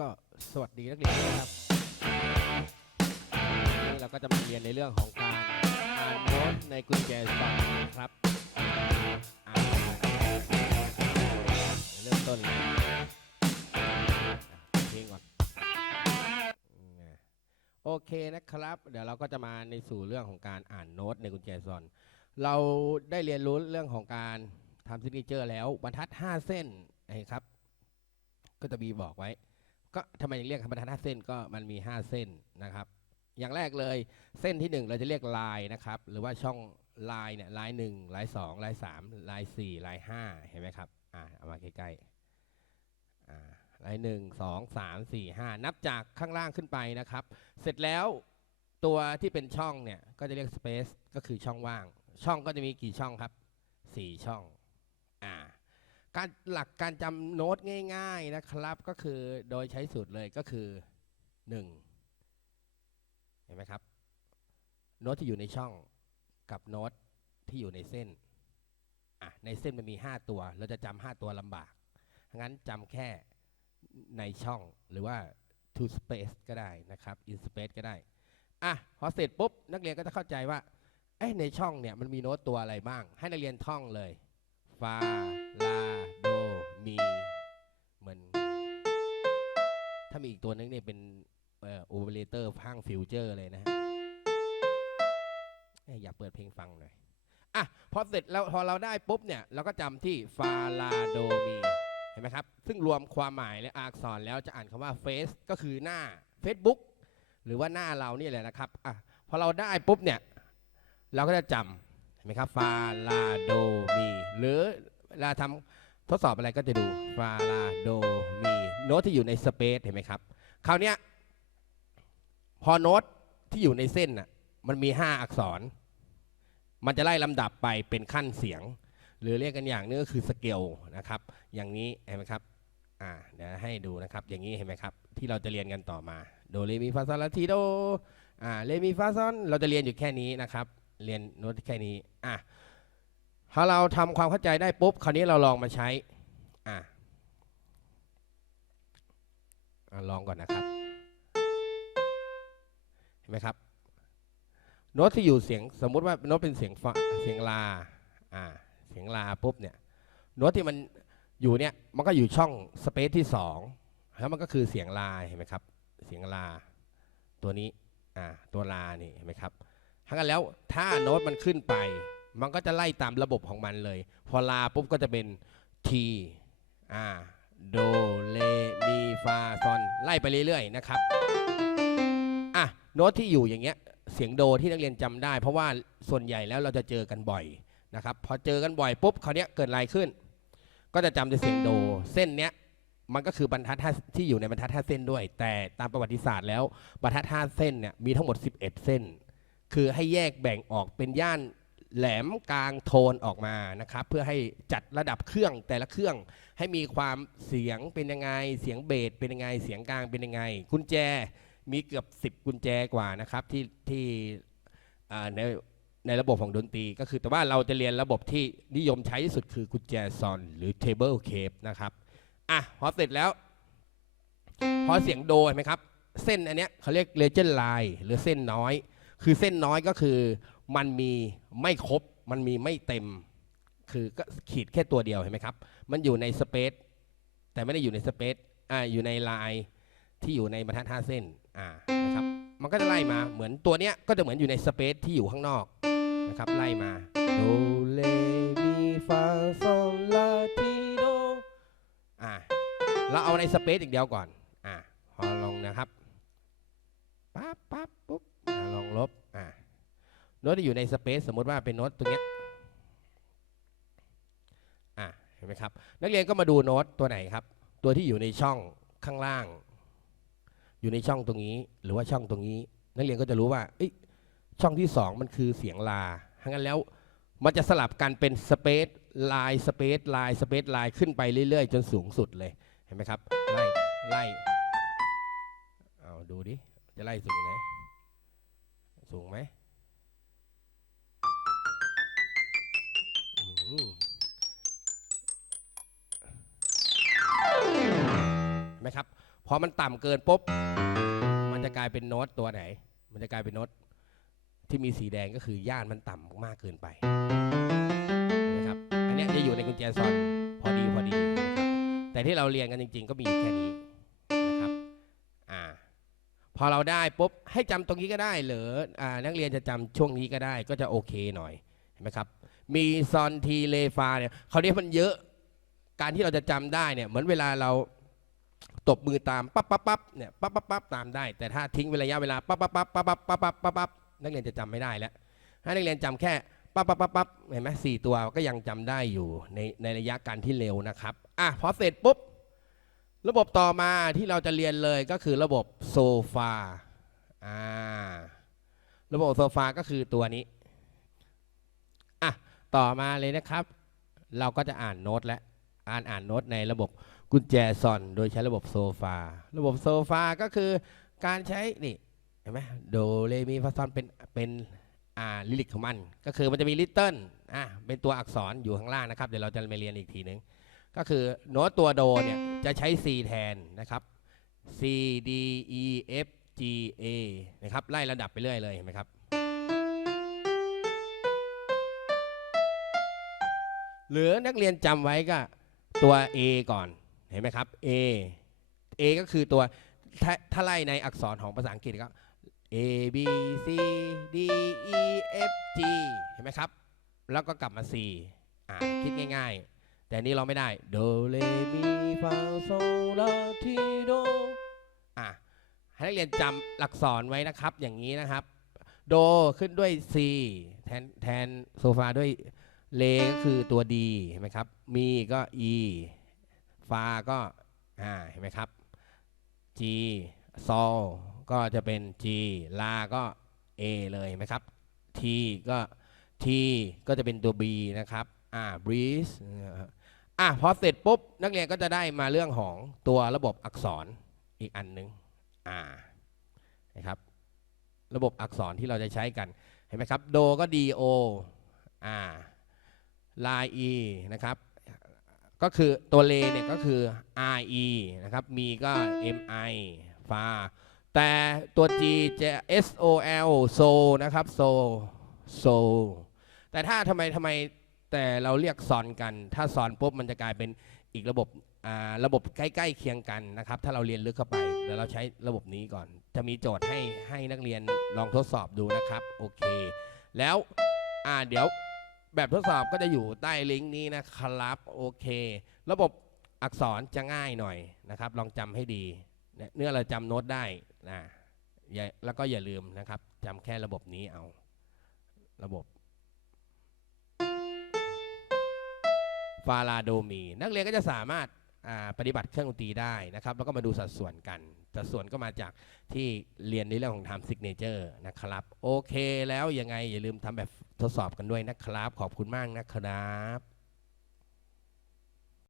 ก็สวัสดีนักเรียนนะครับวันนี้เราก็จะมาเรียนในเรื่องของการอ่านโน้ตในกุญแจสองนะครับอ่านเริ่มต้นเลยเพลงก่อนโอเคนะครับ เดี๋ยวเราก็จะมาในสู่เรื่องของการอ่านโน้ตในกุญแจซอน เราได้เรียนรู้เรื่องของการทำซิกเนเจอร์แล้วบรรทัด 5 เส้นนะครับ ก็จะมีบอกไว้ ก็ทำไมยังเรียกบรรทัด5เส้นก็มันมี 5 เส้นนะครับ อย่างแรกเลยเส้นที่ 1 เราจะเรียกลายนะครับ หรือว่าช่องลายเนี่ยลาย1ลาย2ลาย3ลาย4ลาย5เห็นไหมครับอ่าเอามาใกล้ๆอ่าลาย1 2 3 4 5นับจากข้างล่างขึ้นไปนะครับ เสร็จแล้วตัวที่เป็นช่องเนี่ยก็จะเรียก space ก็คือช่องว่าง ช่องก็จะมีกี่ช่องครับ 4 ช่อง การหลักการจำโน้ตง่าย ๆนะครับ ก็คือโดยใช้สูตรเลยก็คือ 1 เห็นไหมครับ โน้ตที่อยู่ในช่องกับโน้ตที่อยู่ในเส้นอะในเส้นมันมี 5 ตัว เราจะจำ5ตัวลำบาก งั้นจำแค่ในช่องหรือว่า to space ก็ได้นะครับ in space ก็ได้อะพอเสร็จปุ๊บ นักเรียนก็จะเข้าใจว่าเอ้ในช่องเนี่ยมันมีโน้ตตัวอะไรบ้าง ให้นักเรียนท่องเลย ฟา ลา โด มี เหมือน ถ้ามีอีกตัวนึงเนี่ยเป็นออโอเปอเรเตอร์พังฟิวเจอร์เลยนะฮะอยอยากเปิดเพลงฟังหน่อย อะ พอเสร็จแล้วพอเราได้ปุ๊บเนี่ย เราก็จำที่ฟา ลา โด มี เห็นไหมครับ ซึ่งรวมความหมายและอักษรแล้วจะอ่านคำว่า face ก็คือหน้า Facebook หรือว่าหน้าเรานี่แหละนะครับ อะ พอเราได้ปุ๊บเนี่ย เราก็จะจำ เห็นไหมครับฟาลาโดมี หรือเวลาทำทดสอบอะไรก็จะดูฟาลาโดมีโน้ตที่อยู่ในสเปซเห็นไหมครับคราวนี้พอโน้ตที่อยู่ในเส้นน่ะมันมี 5 อักษร มันจะไล่ลำดับไปเป็นขั้นเสียง หรือเรียกกันอย่างนึงก็คือสเกลนะครับ อย่างนี้เห็นไหมครับอ่าเดี๋ยวให้ดูนะครับ อย่างนี้เห็นไหมครับ ที่เราจะเรียนกันต่อมา โดเรมีฟาซอลลาทีโดอ่าเรมีฟาซอนเราจะเรียนอยู่แค่นี้นะครับ เรียนโน้ตแค่นี้อะพอเราทำความเข้าใจได้ปุ๊บ คราวนี้เราลองมาใช้อะอะลองก่อนนะครับ เห็นไหมครับ โน้ตที่อยู่เสียงสมมุติว่าโน้ตเป็นเสียงฟะเสียงลาอ่าเสียงลาปุ๊บเนี่ยโน้ตที่มันอยู่เนี่ยมันก็อยู่ช่องสเปซที่สองแล้วมันก็คือเสียงลาเห็นไหมครับ เสียงลาตัวนี้อ่าตัวลานี่เห็นไหมครับ ทั้างนั้นแล้วถ้าโน้ตมันขึ้นไป มันก็จะไล่ตามระบบของมันเลย พอลาปุ๊บก็จะเป็น T อ่าโดเลมีฟาซอนไล่ไปเรื่อยๆนะครับอะโน้ตที่อยู่อย่างเงี้ยเสียงโดที่นักเรียนจำได้ เพราะว่าส่วนใหญ่แล้วเราจะเจอกันบ่อยนะครับพอเจอกันบ่อยปุ๊บคราวเนี้ยเกิดอะไรขึ้น ก็จะจำแต่เสียงโด เส้นเนี้ยมันก็คือบรรทัดห้าที่อยู่ในบรรทัดห้าเส้นด้วย แต่ตามประวัติศาสตร์แล้วบรรทัดห้าเส้นเนี่ยมีทั้งหมด 11 เส้น คือให้แยกแบ่งออกเป็นย่านแหลมกลางโทนออกมานะครับ เพื่อให้จัดระดับเครื่องแต่ละเครื่อง ให้มีความเสียงเป็นยังไง เสียงเบสเป็นยังไง เสียงกลางเป็นยังไง กุญแจมีเกือบ 10 กุญแจกว่านะครับที่ที่ในในระบบของดนตรีก็คือแต่ว่าเราจะเรียนระบบที่นิยมใช้ที่สุดคือกุญแจซอนหรือ table cape นะครับ อะ พอเสร็จแล้ว พอเสียงโดเห็นไหมครับ เส้นอันเนี้ยเขาเรียก legend line หรือเส้นน้อย คือเส้นน้อยก็คือมันมีไม่ครบ มันมีไม่เต็ม คือก็ขีดแค่ตัวเดียวเห็นไหมครับ มันอยู่ในสเปซแต่ไม่ได้อยู่ในสเปซอ่าอยู่ในลายที่อยู่ในบรรทัดห้าเส้นอ่านะครับมันก็จะไล่มาเหมือนตัวเนี้ยก็จะเหมือนอยู่ในสเปซที่อยู่ข้างนอกนะครับไล่มาโดเลมีฟาซอลลาทีโดอ่าเราเอาในสเปซอีกเดียวก่อนอ่าพอลงนะครับปั๊บปั๊บ โน้ตที่อยู่ในสเปซสมมติว่าเป็นโน้ตตรงเนี้ยอ่าเห็นไหมครับ นักเรียนก็มาดูโน้ตตัวไหนครับ ตัวที่อยู่ในช่องข้างล่าง อยู่ในช่องตรงนี้ หรือว่าช่องตรงนี้ นักเรียนก็จะรู้ว่าช่องที่สองมันคือเสียงลาทั้งนั้นแล้วมันจะสลับกันเป็นสเปซลายสเปซลายสเปซลายขึ้นไปเรื่อย ๆ จนสูงสุดเลยเห็นไหมครับไล่ไล่เอาดูดิจะไล่สูงไหนสูงไหม ไหมครับ พอมันต่ำเกินปุ๊บ มันจะกลายเป็นโน้ตตัวไหน มันจะกลายเป็นโน้ตที่มีสีแดงก็คือย่านมันต่ำมากเกินไปนะครับ อันนี้จะอยู่ในกุญแจซอนพอดีพอดีนะครับแต่ที่เราเรียนกันจริง ๆ ก็มีแค่นี้นะครับ อ่า พอเราได้ปุ๊บให้จำตรงนี้ก็ได้ หรืออ่านักเรียนจะจำช่วงนี้ก็ได้ ก็จะโอเคหน่อยเห็นไหมครับ มีซอนทีเลฟาเนี่ยเขาวนี้มันเยอะ การที่เราจะจำได้เนี่ยเหมือนเวลาเราตบมือตามปั๊บปั๊บปั๊บเนี่ยปั๊บปั๊บปั๊บตามได้ แต่ถ้าทิ้งเวลาระยะเวลาปั๊บปั๊บปั๊บปั๊บปั๊บปั๊บปั๊บปั๊บนักเรียนจะจำไม่ได้แล้วให้นักเรียนจำแค่ปั๊บปั๊บปั๊บปั๊บเห็นไหมสี่ตัวก็ยังจำได้อยู่ในในระยะการที่เร็วนะครับอะพอเสร็จปุ๊บระบบต่อมาที่เราจะเรียนเลยก็คือระบบโซฟาอ่าระบบโซฟาก็คือตัวนี้ ต่อมาเลยนะครับ เราก็จะอ่านโน้ตและอ่านอ่านโน้ตในระบบกุญแจซอน โดยใช้ระบบโซฟา ระบบโซฟาก็คือการใช้นี่เห็นไหมโดเรมีฟาซอนเป็นเป็นอ่าลิลิกของมัน ก็คือมันจะมีลิตเติ้ลอะเป็นตัวอักษรอยู่ข้างล่างนะครับ เดี๋ยวเราจะมาเรียนอีกทีหนึ่งก็คือโน้ตตัวโดเนี่ยจะใช้ C แทนนะครับ C D E F G A นะครับไล่ระดับไปเรื่อยเลยเห็นไหมครับ หรือนักเรียนจำไว้ก็ตัว A ก่อนเห็นไหมครับ A A ก็คือตัวถ้าถ้าไล่ในอักษรของภาษาอังกฤษก็ A B C D E F G เห็นไหมครับ แล้วก็กลับมา C อ่าคิดง่าย ๆ แต่นนี้เราไม่ได้โดเรมีฟาโซลาทีโดอะให้นักเรียนจำหลักษรไว้นะครับอย่างนี้นะครับ โดขึ้นด้วย C แทนแทนโซฟาด้วย เลก็คือตัว D เห็นไหมครับ มีก็ E ฟาก็อ่าเห็นไหมครับ G ซอลก็จะเป็น G ลาก็ A เลยเห็นไหมครับ T ก็ T ก็จะเป็นตัว B นะครับอ่า breeze อะพอเสร็จปุ๊บ นักเรียนก็จะได้มาเรื่องของตัวระบบอักษรอีกอันหนึ่งอ่านะครับระบบอักษรที่เราจะใช้กันเห็นไหมครับโดก็ do อ่า ลาย e นะครับ ก็คือตัวเลเนี่ยก็คือ re นะครับ มีก็ mi ฟาแต่ตัว g จะ sol so นะครับ so so แต่ถ้าทำไมทำไมแต่เราเรียกซอนกัน ถ้าซอนปุ๊บมันจะกลายเป็นอีกระบบอ่าระบบใกล้ๆเคียงกันนะครับ ถ้าเราเรียนลึกเข้าไปเดี๋ยวเราใช้ระบบนี้ก่อน จะมีโจทย์ให้ให้นักเรียนลองทดสอบดูนะครับ โอเค แล้วอ่าเดี๋ยว แบบทดสอบก็จะอยู่ใต้ลิงก์นี้นะครับโอเค ระบบอักษรจะง่ายหน่อยนะครับ ลองจำให้ดีเนื้อเราจำโน้ตได้นะแล้วก็อย่าลืมนะครับจำแค่ระบบนี้เอา ระบบ ฟาราโดมี นักเรียนก็จะสามารถ ปฏิบัติเครื่องดนตรีได้นะครับ แล้วก็มาดูสัดส่วนกันสัดส่วนก็มาจากที่เรียนในเรื่องของทำซิกเนเจอร์นะครับ โอเคแล้วยังไงอย่าลืมทำแบบทดสอบกันด้วยนะครับ ขอบคุณมากนะครับ